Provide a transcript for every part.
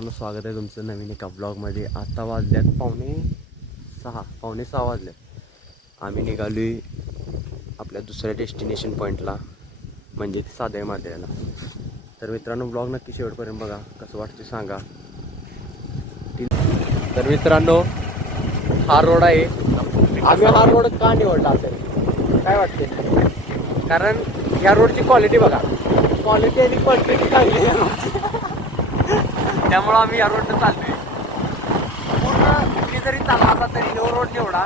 मित्रांनो, स्वागत आहे तुमचं नवीन एका ब्लॉगमध्ये. आता वाजल्यात पावणे सहा वाजल्यात. आम्ही निघालोय आपल्या दुसऱ्या डेस्टिनेशन पॉईंटला, म्हणजे साध्या माथ्याला. तर मित्रांनो, ब्लॉग नक्की शेवटपर्यंत बघा, कसं वाटतं सांगा. तर मित्रांनो, हा रोड आहे. आम्ही हा रोड का निवडला असेल काय वाटते? कारण या रोडची क्वालिटी बघा, क्वालिटी आणि क्वांटिटी चांगली आहे. त्यामुळं आम्ही या रोडनं चालतोय. पूर्ण तुम्ही जरी चालला असा तरी हा रोड निवडा.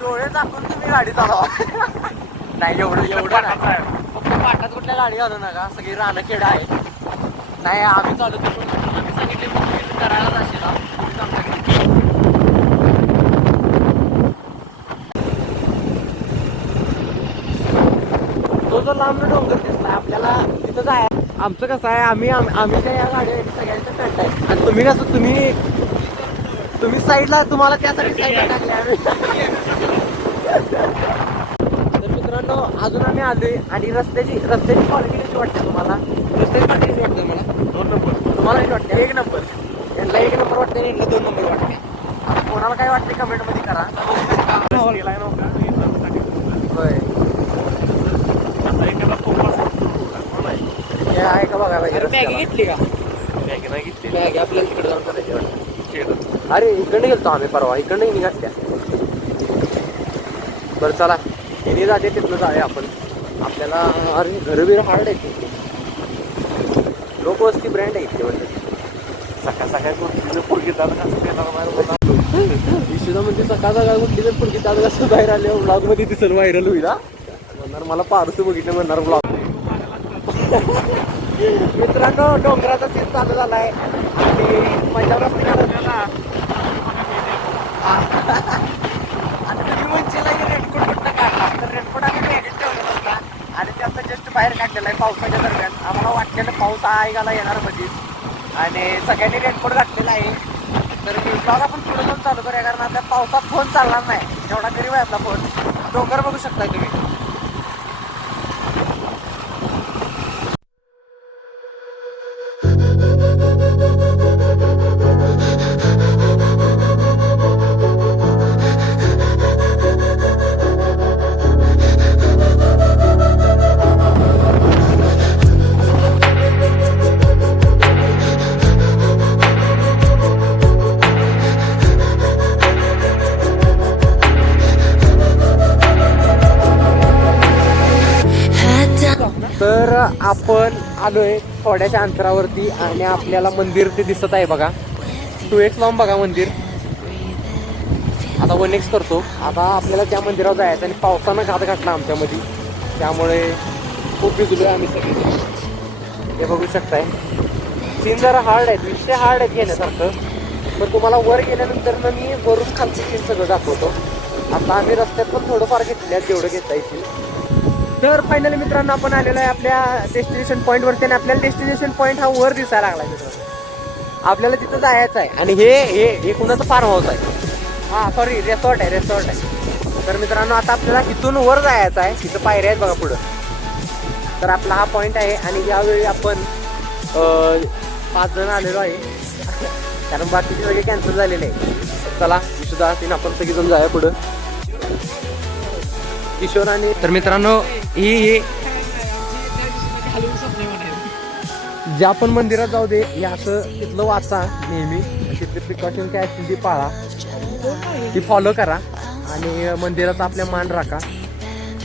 डोळे दाखवून तुम्ही गाडी चालवा. नाही एवढं नाही. फक्त पाटात कुठल्या गाडी घालू नका, सगळी रानं खेडा आहे. नाही आम्ही चालवतो, आम्ही सांगितले करायला जाशील तो जो लांब डोंगर दिसला आपल्याला तिथं जाय. आमचं कसं आहे, आम्ही त्या या गाड्या सगळ्यांचं ट्रेंड आहे. आणि तुम्ही कसं तुम्ही साईडला, तुम्हाला त्यासाठी साईडला टाकले आम्ही. तर मित्रांनो, अजून आम्ही आलोय आणि रस्त्याची क्वालिटी कशी वाटते तुम्हाला? रस्त्याची क्वालिटी कशी वाटते तुम्हाला? 2 नंबर. तुम्हाला कशी वाटते? 1 नंबर. यांना 1 नंबर वाटते आणि यांना 2 नंबर वाटते. कोणाला काय वाटते कमेंट मध्ये करा. होय, आहे का बघा. मॅगी घेतली का? मॅगी नाही घेतली. मॅगी आपल्याला तिकडे जाऊन करायची. अरे इकडे गेलतो आम्ही परवा, इकडे निघाल्या. बरं चला, तिने जाते तिथलं जाऊया आपण. आपल्याला अरे घरबीर हार्ड आहे. लोक वस्ती ब्रँड आहे इथे. म्हणजे सकाळ पुढकी दादा कसं येणार इशूला, म्हणजे सकाळ कुठली तर पुढकी दादा कसं बाहेर आले ब्लॉग मध्ये दिसेल, व्हायरल होईल. म्हणणार मला पारसं बघितलं म्हणणार ब्लॉग. मित्रांनो, डोंगराचा सीन चालू झालाय आणि मजा मस्ती करायला. आता तुम्ही म्हणशील रेनकोट कुठं काढला, तर रेनकोट आम्ही बॅगेत ठेवलेला होता आणि त्याचा जस्ट बाहेर काढलेला आहे पावसाच्या दरम्यान. आम्हाला वाटलेलं पाऊस ऐकायला येणार मध्ये आणि सगळ्यांनी रेनकोट घातलेला आहे. तर ब्लॉग आपण पुढे जाऊन चालू करूया, कारण आपल्या पावसात फोन चालणार नाही. एवढा गरीब आहे आपला फोन. डोंगर बघू शकता तुम्ही. तर आपण आलोय थोड्याशा अंतरावरती आणि आपल्याला मंदिर ते दिसत आहे बघा. 2x लावून बघा मंदिर. आता 1x करतो. आता आपल्याला त्या मंदिरावर जायचं आणि पावसानं घात घातला आमच्यामध्ये, त्यामुळे खूप भिजलोय आम्ही सगळे. हे बघू शकताय. सीन जरा हार्ड आहेत, विषय हार्ड आहेत घेण्यासारखं. पण तुम्हाला वर गेल्यानंतर ना मी वरून खालचं सीन सगळं दाखवतो. आता आम्ही रस्त्यात पण थोडंफार घेतल्या, जेवढं घेता येतील. तर फायनली मित्रांनो, आपण आलेलो आहे आपल्या डेस्टिनेशन पॉईंटवरती आणि आपल्याला डेस्टिनेशन पॉईंट हा वर दिसायला लागला मित्रांनो. आपल्याला तिथं जायचं आहे आणि हे कुणाचं फार्म हाऊस आहे. हां सॉरी, रेसॉर्ट आहे. तर मित्रांनो, आता आपल्याला इथून वर जायचं आहे. तिथं पायऱ्या आहेत बघा पुढं. तर आपला हा पॉईंट आहे आणि यावेळी आपण 5 जण आलेलो आहे. कारण बाकीचे सगळे कॅन्सल झालेले आहे. चला सुद्धा तीन आपण सगळेजण जाऊया पुढं. किशोर आणि तर मित्रांनो, हे ज्या पण मंदिरात जाऊ दे, हे असं तिथलं वाचा नेहमी. तिथले प्रिकॉशन काय असतील ती पाळा, ती फॉलो करा आणि मंदिराचा आपल्या मान राखा.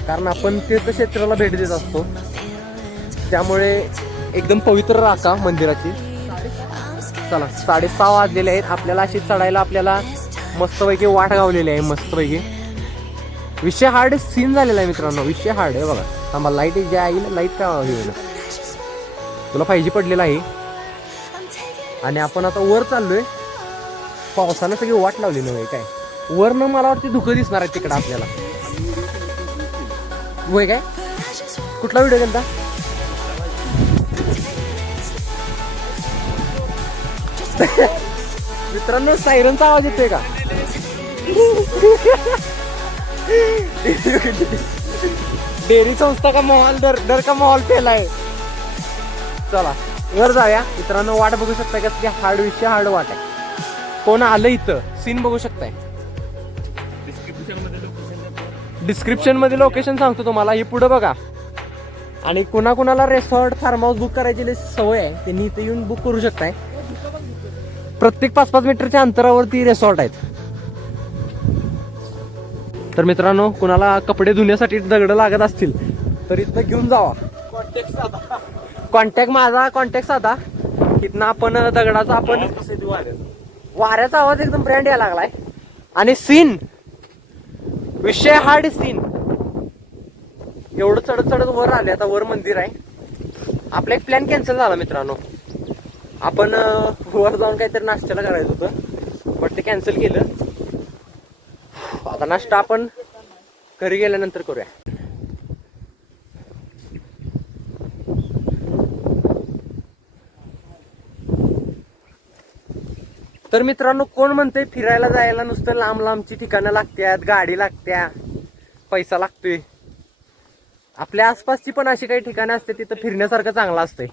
कारण आपण तीर्थक्षेत्राला भेट देत असतो, त्यामुळे एकदम पवित्र राखा मंदिराची. चला 6:30 वाजलेले आहेत. आपल्याला अशी चढायला आपल्याला मस्तपैकी वाट गावलेली आहे. मस्तपैकी विषय हार्ड सीन झालेला आहे मित्रांनो. विषय हार्ड आहे बघा. आम्हाला लाईट जे आहे, लाईट काय होईल तुला 5G पडलेला आहे. आणि आपण आता वर चाललोय. पावसानं सगळी वाट लावली नव्हे काय. वरनं मला वाटतं धुकं दिसणार आहे तिकडं आपल्याला. होय काय? कुठला व्हिडिओ केलता? मित्रांनो, सायरनचा आवाज येतोय का? डेअरी संस्था का माहौल डर का माहौल फैला है. चला वर जाऊया मित्रांनो. वाट बघू शकताय कसली हार्डविशची हार्ड वाट आहे. कोण आलं इथं सीन बघू शकताय. डिस्क्रिप्शन मध्ये लोकेशन सांगतो तुम्हाला. ही पुढे बघा. आणि कुणाकुणाला रेसॉर्ट फार्म हाऊस बुक करायची सवय आहे त्यांनी इथे येऊन बुक करू शकताय. प्रत्येक 5-5 मीटरच्या अंतरावरती रेसॉर्ट आहेत. तर मित्रांनो कुणाला कपडे धुण्यासाठी दगड लागत असतील तर इथं घेऊन जावा. कॉन्टॅक्ट साधा. इथनं आपण दगडाचा आपण वाऱ्याचा आवाज एकदम ब्रँड यायला लागलाय. आणि सीन विषय हार्ड सीन. एवढं चढत चढत वर आले. आता वर मंदिर आहे. आपला एक प्लॅन कॅन्सल झाला मित्रांनो. आपण वर जाऊन काहीतरी नाश्त्याला करायचं होतं बट ते कॅन्सल केलं. आता नाश्ता आपण घरी गेल्यानंतर करूया. तर मित्रांनो कोण म्हणते फिरायला जायला नुसतं लांब लांबची ठिकाणं लागतात, गाडी लागत्या, पैसा लागतोय. आपल्या आसपासची पण अशी काही ठिकाणं असते तिथं फिरण्यासारखं चांगलं असतंय.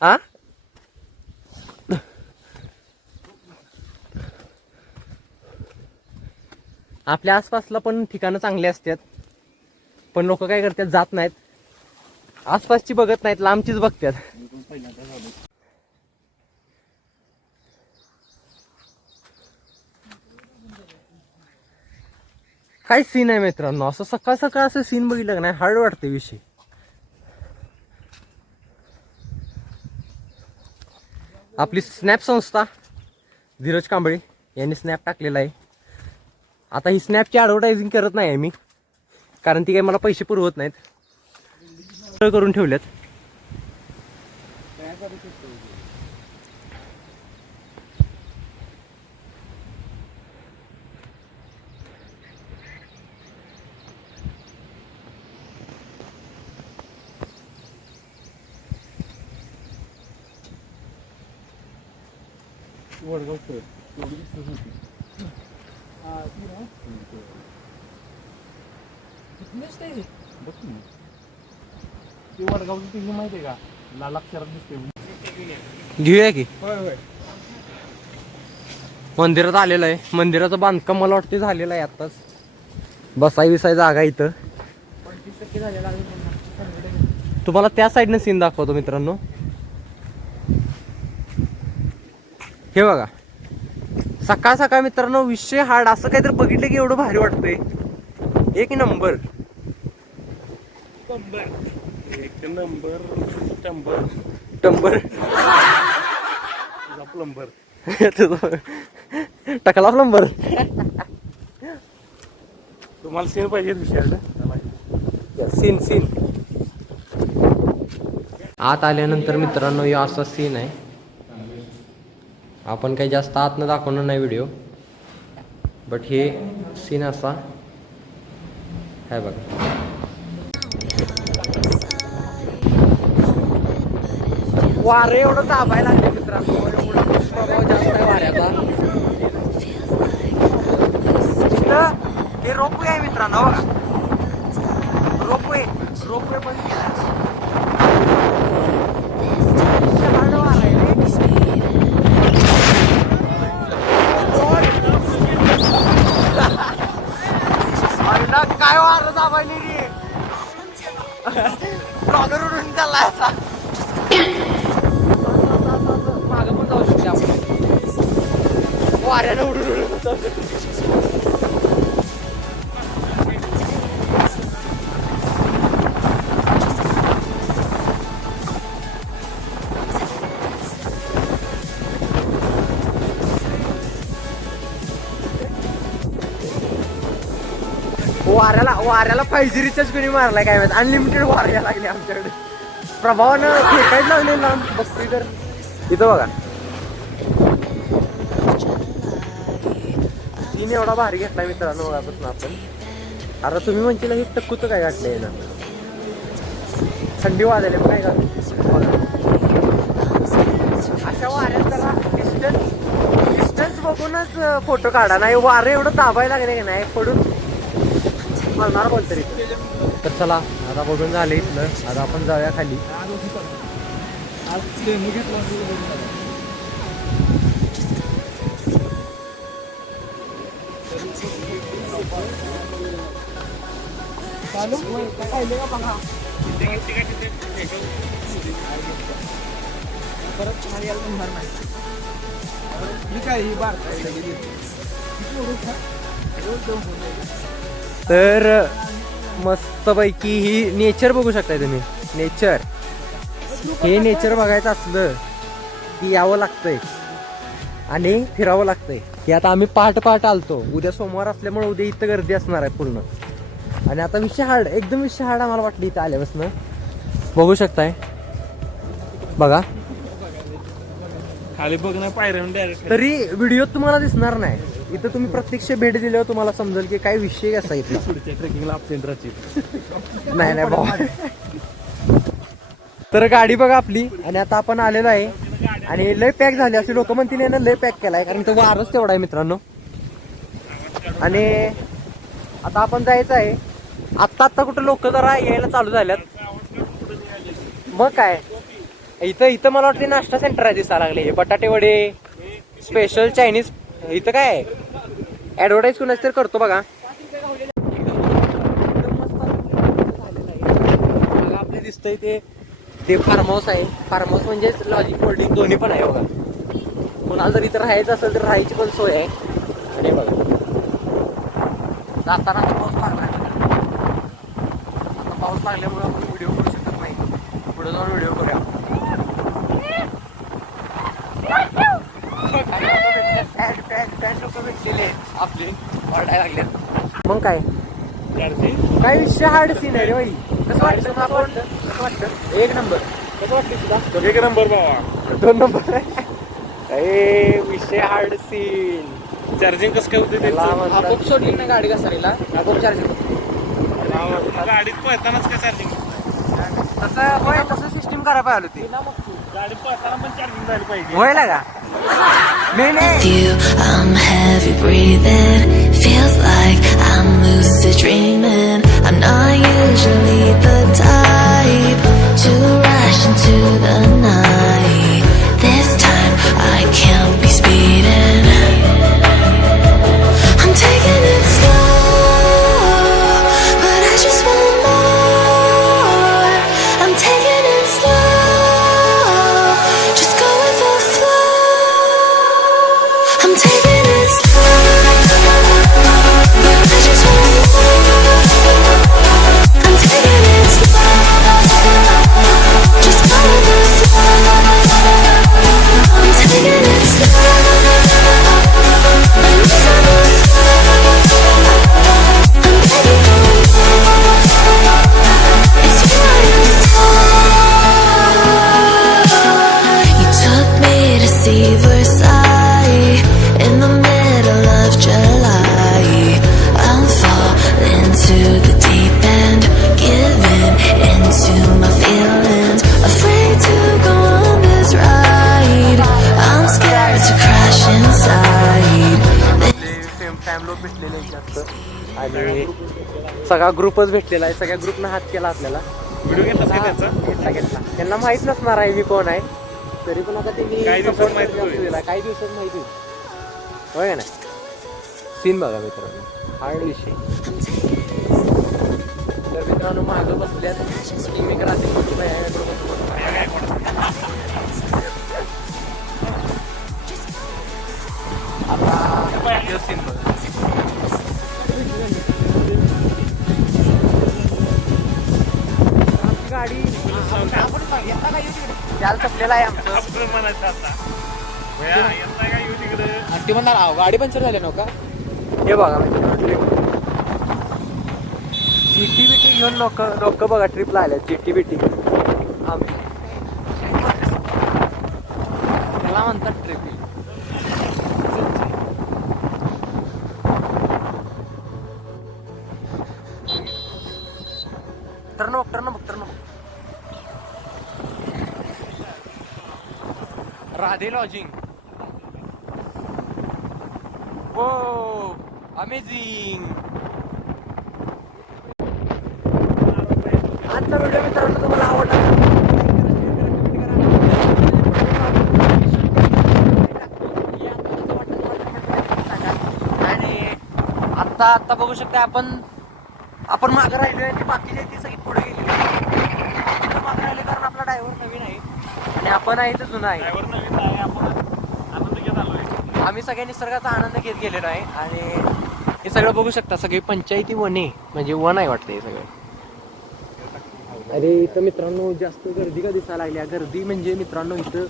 हा आपल्या आसपासला पण ठिकाणं चांगली असतात पण लोक काय करतात जात नाहीत. आसपासची बघत नाहीत, लांबचीच बघतात. काय सीन आहे मित्रांनो. असं सकाळ सकाळ असं सीन बघितलं का नाही हार्ड वाटते विषय. आपली स्नॅप संस्था धीरज कांबळे यांनी स्नॅप टाकलेला आहे. आता ही स्नॅपची ॲडव्हर्टायझिंग करत नाही आहे मी कारण ती काही मला पैसे पुरवत नाहीत. करून ठेवल्यात. माहितीये का लाल अक्षरात दिसते. घेऊया की. मंदिरात आलेलं आहे. मंदिराचं बांधकाम मला वाटतं झालेलं आहे आताच. बसाई विसाई जागा इथं. तुम्हाला त्या साईडनं सीन दाखवतो मित्रांनो. हे बघा सकाळ सकाळ मित्रांनो विषय हार्ड. असं काहीतरी बघितलं की एवढं भारी वाटतंय. एक नंबर टंबर प्लंबर टकला प्लंबर. तुम्हाला सीन पाहिजे विषयाला सीन आत आल्यानंतर मित्रांनो या असा सीन आहे. आपण काही जास्त आत न दाखवणार नाही व्हिडिओ बट हे सीन असा आहे बघा. वारे एवढं दाबायला लागले मित्रांनो. एवढं प्रभाव जास्त आहे वाऱ्याचा. हे रोपवे आहे मित्रांनो बघा. रोपवे पण काय वारं दाबायली रे. ब्लॉगर उडून चाललाय असा. मागं पण जाऊ शकते आपण. वाऱ्यानं उडून जाऊ शकते. वाऱ्याला 5G रिचार्ज कोणी मारलाय काय माहिती. अनलिमिटेड वारा यायला लागले आमच्याकडे. प्रभावानं फेकायला लागले लांब बघतोय तर. इथं बघा सीन एवढा भारी घेतलाय मित्रांनो बघापासून आपण. आता तुम्ही म्हणशील हे टक्कूच काय घातलंय ना. थंडी वाजायला काय का अशा वाऱ्यात जरा डिस्टन्स बघूनच फोटो काढा. नाही वारं एवढं दाबायला लागले की नाही पडून मारणार कोणतरी. तर चला आता बघून झालं इथलं. आता आपण जाऊया खाली. आज डेमो घेतला चालू काय का बघा परत तुम्हाला यायला होणार नाही ही काय ही बार तर मस्तपैकी ही नेचर बघू शकताय तुम्ही. नेचर हे नेचर बघायचं असलं की यावं लागतंय आणि फिरावं लागतंय. हे आता आम्ही पहाट आलतो. उद्या सोमवार असल्यामुळे उद्या इथं गर्दी असणार आहे पूर्ण. आणि आता विषय एकदम विषय आम्हाला वाटली इथं आल्यापासून. बघू शकताय बघा. खाली बघ ना पायऱ्या डायरेक्ट. तरी व्हिडिओ तुम्हाला दिसणार नाही. इथं तुम्ही प्रत्यक्ष भेट दिल्यावर तुम्हाला समजेल की काय विषय कसा इथला. पुढच्या ट्रेकिंगला अपसेंटराची नाही बाबा. तर गाडी बघा आपली. आणि आता आपण आलेलो आहे आणि लय पॅक झाली अशी लोक म्हणतील ना लय पॅक केलाय कारण तो वारच तेवढा आहे मित्रांनो. आणि आता आपण जायचं आहे. आत्ता कुठं लोक जरा यायला चालू झाल्यात. मग काय इथं मला वाटतं नाश्ता सेंटर आहे दिसायला लागले. बटाटे वडे स्पेशल चायनीज. इथं काय ऍडव्हर्टाईज कुणाच तरी करतो बघा. आपले दिसतंय ते फार्म हाऊस आहे. फार्म हाऊस म्हणजे लॉजिंग होल्डिंग दोन्ही पण आहे बघा. कोणाला जर इथं राहायचं असेल तर राहायची पण सोय आहे. आणि बघा जाताना पाऊस लागला. आता पाऊस लागल्यामुळे आपण व्हिडिओ करू शकत नाही. पुढे जाऊन व्हिडिओ करूया. लोक भेटलेले आपले वाढायला लागले. मग काय विषय हार्ड सीन आहे रे भाई. कसं वाटतं आपण? कसं वाटतं? एक नंबर. कसं वाटलं तुला? एक नंबर बाबा. 2 नंबर. विषय हार्ड सीन. चार्जिंग कसं काय होते आपोआप सोडली ना गाडी घसरायला. आपोआप चार्जिंग गाडीत पळतानाच काय चार्जिंग तसं सिस्टीम करायला पाहिजे होती. गाडीत पळताना पण चार्जिंग झाली पाहिजे. व्हायला का With you, I'm heavy breathing. Feels like I'm lucid dreaming. I'm not usually the type to rush into the night. This time I can't be speeding. I'm taking it slow, but I just want more. I'm taking it slow, just go with the flow. I'm taking it slow, but I just want more. I'm taking it slow, just go with the flow. I'm taking it slow, I'm losing the flow. I'm begging for more. It's you I adore. You took me to see Versailles in the middle of July. I'm falling to the deep end, giving into my feelings, afraid to go on this ride. I'm scared to crash inside. Same time लोक भेटलेले जास्त. आणि सगळा ग्रुपच भेटलेला आहे. सगळ्या ग्रुपनं हात केला आपल्याला. व्हिडिओ घेतला घेतला. त्यांना माहित नसणार आहे मी कोण आहे. तरी पण आता त्यांनी काही दिवसात माहिती होईल. दिला. काही दिवसात माहिती होय का नाही. सीन बघा मित्रांनो. हार्ड विषय. तर मित्रांनो मागं बसल्यात किंगमेकर असेल आता सीन बघा. गाडी त्याला चपलेला आहे आमचं. ती म्हणणार गाडी पंचर झाली नव्ह का. हे बघा जीटी बीटी घेऊन लोक बघा ट्रिपला आल्या. जीटी बीटी त्याला म्हणतात ट्रिप. टर्न बघ. राधे लॉजिंग. हो अमेझिंग. आजचा व्हिडिओ मित्रांनो तुम्हाला आवडला आता बघू शकता आपण मागे राहिलोय आणि बाकीचे ती सगळी पुढे गेली मागे राहिले कारण आपला ड्रायव्हर नवीन आहे आणि आपण आहे तर जुना आहे. ड्रायव्हर नवीन आहे, आपण आनंद घेत आलोय. आम्ही सगळ्या निसर्गाचा आनंद घेत गेलेलो आहे आणि हे सगळं बघू शकता. सगळी पंचायती वने म्हणजे वन आहे वाटतं हे सगळं. अरे इथं मित्रांनो जास्त गर्दी का दिसायला लागली. गर्दी म्हणजे मित्रांनो इथं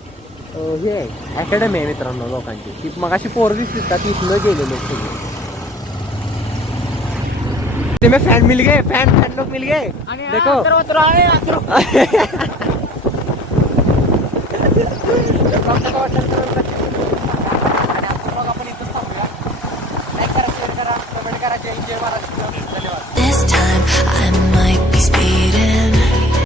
हे आहे अकॅडमी आहे मित्रांनो लोकांची. ती मगाशी पोरं दिसतात इथनं गेलेले सगळे. ते में फैन मिल गए, फैन लोग मिल गए. देखो आपण इथंच थांबूया. लाईक करा, शेअर करा, कमेंट करा. जय महाराष्ट्र. धन्यवाद. This time I